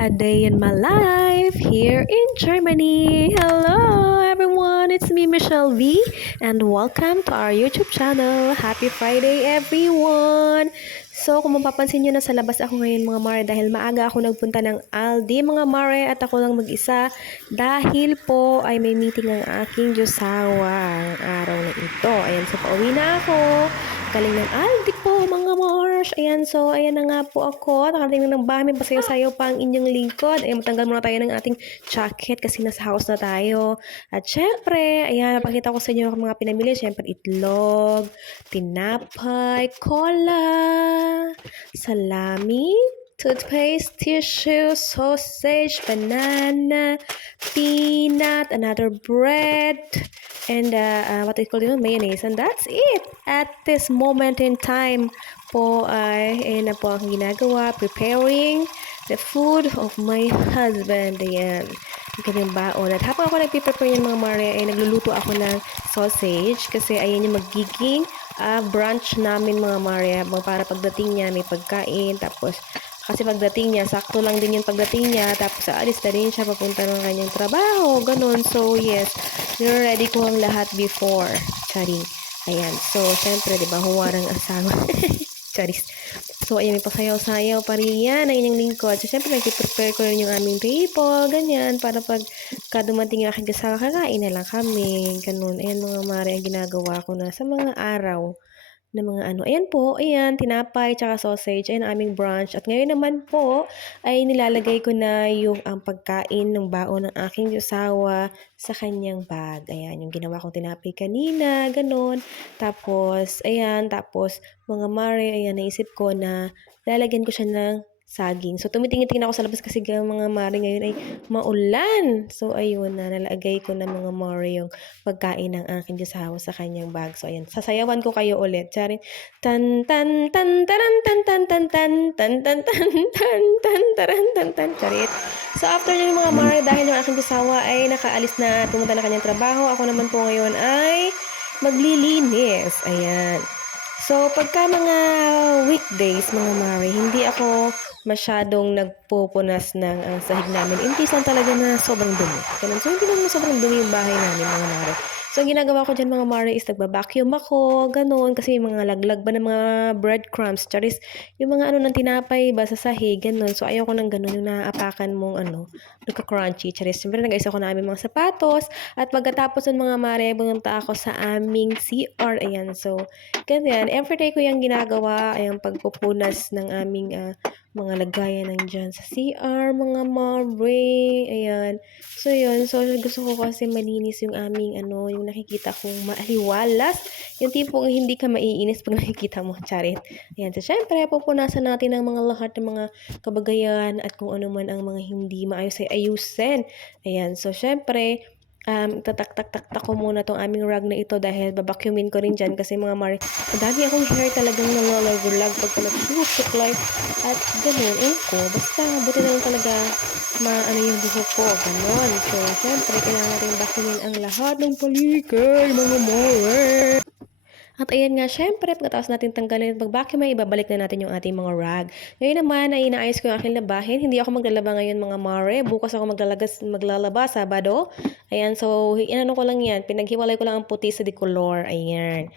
A day in my life here in Germany. Hello everyone, it's me Michelle V and welcome to our YouTube channel. Happy Friday everyone! So kung mapapansin nyo, nasa labas ako ngayon mga mare dahil maaga ako nagpunta ng Aldi mga mare at ako lang mag-isa dahil po ay may meeting ang aking Diyosawa ang araw na ito. Ayan, so pauwi na ako. Galing ng Aldi po mga Mars. Ayan, so ayan na nga po ako. Nakarating na ng bahay. May pasayaw-sayaw pa ang inyong lingkod. Ayan, matanggal muna tayo ng ating jacket kasi nasa house na tayo. At syempre, ayan, napakita ko sa inyo ang mga pinamili. Syempre, itlog, tinapay, cola, salami, toothpaste, tissue, sausage, banana, peanut, another bread, and what I call it, mayonnaise. And that's it. At this moment in time po ay na po ang ginagawa, preparing the food of my husband. Ayan. Ang kanyang baon. At habang ako nagpiprepare yung mga mare, ay nagluluto ako ng sausage kasi ayan yung magiging brunch namin mga mare. Para pagdating niya may pagkain. Tapos kasi pagdating niya, sakto lang din yung pagdating niya. Tapos aalis na rin siya papunta ng kanyang trabaho. Ganon. So yes, ready ko ang lahat before. Charing. Ayan. So, syempre, di ba, huwarang asawa. Charis. So, ayan, may pasayaw-sayaw pa rin yan. Ayun yung lingkod. So, syempre, nag-prepare ko rin yung aming table. Ganyan. Para pag dumating yung aking kasama, kakain na lang kami. Ganun. Ayan, mga mare, ang ginagawa ko na sa mga araw na mga ano. Ayan po, ayan, tinapay, tsaka sausage, ayan ang aming brunch. At ngayon naman po, ay nilalagay ko na yung ang pagkain ng baon ng aking asawa sa kanyang bag. Ayan, yung ginawa kong tinapay kanina, ganun. Tapos, ayan, tapos mga mare, ayan, naisip ko na lalagyan ko siya ng saging. So, tumitingin-tingin ako sa labas kasi mga mare ngayon ay maulan. So, ayun na, nalagay ko na mga mare yung pagkain ng aking asawa sa kanyang bag. So, ayan, sasayawan ko kayo ulit. Charin, tan tan tan taran tan tan tan tan tan tan tan tan tan taran tan tan. Charit. So, after yung mga mare, dahil yung aking asawa ay nakaalis na at pumunta na kanyang trabaho, ako naman po ngayon ay maglilinis. Ayan. So, pagka mga weekdays, mga mare, hindi ako masyadong nagpupunas ng sahig namin. In case lang talaga na sobrang dumi. Ganun. So, hindi naman sobrang dumi yung bahay namin, mga mare. So, ang ginagawa ko dyan, mga mare, is nagba-vacuum ako, ganun. Kasi yung mga laglag ba ng mga breadcrumbs, charis, yung mga ano ng tinapay ba sa sahig, ganun. So, ayoko ng ganun, yung naaapakan mong nagka-crunchy, charis. Siyempre, nag-ayos ako na aming mga sapatos. At pagkatapos ng mga mare, pumunta ako sa aming CR. Ayan, so, ganyan. Everyday ko yung ginagawa, ay ang pagpupunas ng aming mga lagayan ng dyan sa CR, mga mare, ayan. So, yun. So, gusto ko kasi malinis yung aming, yung nakikita kong maaliwalas. Yung tipong hindi ka maiinis pag nakikita mo, charit. Ayan. So, syempre, pupunasan natin ang mga lahat ng mga kabagayan at kung ano man ang mga hindi maayos ay ayusin. Ayan. So, syempre, tatak-tak-tak ko muna tong aming rug na ito dahil babacuumin ko rin dyan kasi mga mare, madami akong hair talagang nalalagulag pagka nagsusuklay at ganun, ko, basta buti na lang talaga maano yung buhok ko, ganun. So, syempre, kailangan rin vacuumin ang lahat ng paligid, mga mare. At ayan nga, syempre, pagkatapos natin tanggalin at mag-vacuum ay ibabalik na natin yung ating mga rag. Ngayon naman ay inaayos ko yung aking labahin. Hindi ako maglalaba ngayon mga mare. Bukas ako maglalaba, Sabado. Ayan, so inano ko lang yan. Pinaghiwalay ko lang ang puti sa decolor. Ayan.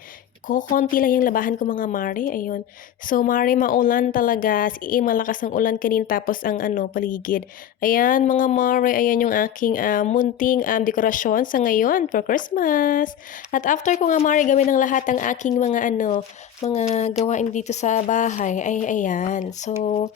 Konti lang yung labahan ko mga mare. Ayun. So mare, maulan talaga. Malakas ang ulan kanina tapos ang paligid. Ayan mga mare, ayan yung aking munting dekorasyon sa ngayon for Christmas. At after ko nga mare gawin ng lahat ng aking mga mga gawain dito sa bahay, ay ayan. So,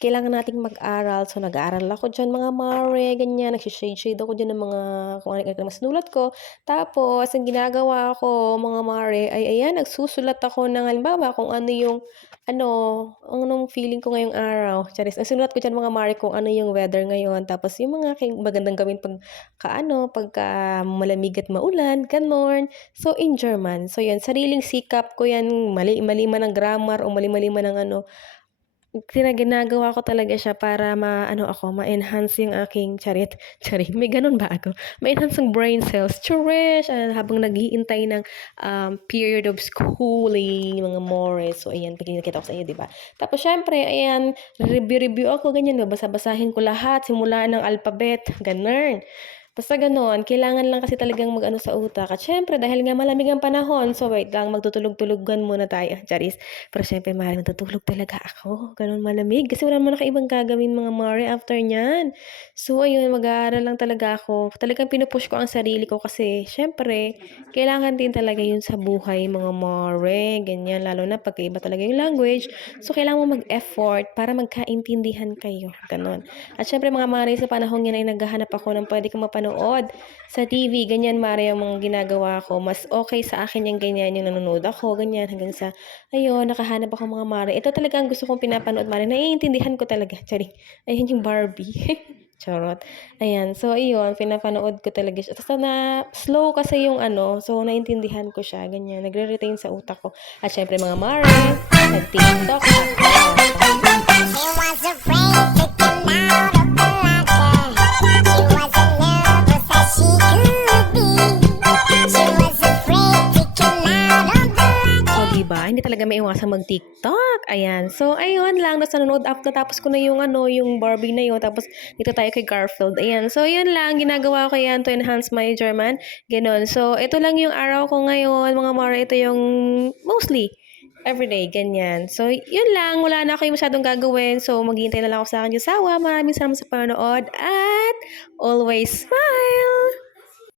kailangan nating mag-aral. So, nag-aaral ako dyan mga mare, ganyan. Nagsishade-shade ako dyan ng mga kung ano yung masunulat ko. Tapos, ang ginagawa ko mga mare, ay ayan, nagsusulat ako ng halimbawa kung ano yung anong feeling ko ngayong araw. Charis, ang sulat ko dyan mga mare kung ano yung weather ngayon. Tapos, yung mga magandang gawin pagka malamig at maulan, ganon. So, in German. So, yan, sariling sikap ko yan, mali-mali man ang grammar o mali-mali man ang ginagawa ko talaga siya para ma-ano ako, ma-enhance yung aking charit, may gano'n ba ako? Ma-enhance yung brain cells, charish! Habang naghihintay ng, period of schooling, mga more. So ayan, pinakita ko sa inyo, 'di ba? Tapos siyempre ayan, review-review ako ganyan, babasa-basahin ko lahat simula ng alphabet, gano'n. Basta gano'n, kailangan lang kasi talagang mag-ano sa utak at siyempre dahil nga malamig ang panahon, so wait lang magtutulog-tulugan muna tayo, charis. Pero siyempre mahal matutulog talaga ako, gano'n malamig kasi wala naman ako ibang gagawin mga mare after niyan. So ayun, mag-aaral lang talaga ako. Talagang pinu-push ko ang sarili ko kasi siyempre kailangan din talaga 'yun sa buhay mga mare, ganyan. Lalo na pagka iba talaga yung language, so kailangan mo mag-effort para magkaintindihan kayo, gano'n. At siyempre mga mare sa panahon ngayon ay naghahanap ako ng puwede kong mapanood sa TV, ganyan mare ang mga ginagawa ko. Mas okey sa akin yung ganyan, yung nanonood ako ganyan hanggang sa ayun nakahanap ako mga mare. Ito talaga ang gusto kong pinapanood mare, naiintindihan ko talaga, charing. Ayan yung Barbie, charot. Ayan, so ayun pinapanood ko talaga siya ta's na slow kasi yung ano, so naintindihan ko siya ganyan, nagre-retain sa utak ko. At siyempre mga mare, nag-TikTok ako. She was afraid to come out of the locker. She wasn't nervous as she could be. She was afraid to come out of the O, locker. 'di ba? Hindi talaga maiwasang mag-TikTok. Ayan. So, ayun lang. Tapos nanonood after tapos ko na yung ano, yung Barbie na yun. Tapos dito tayo kay Garfield. Ayan. So, yun lang. Ginagawa ko yan to enhance my German. Ganon. So, ito lang yung araw ko ngayon. Mga Mara, ito yung mostly everyday, ganyan. So, yun lang. Wala na ako yung masyadong gagawin. So, maghihintay na lang ako sa aking asawa. Maraming salamat sa panonood. At always smile!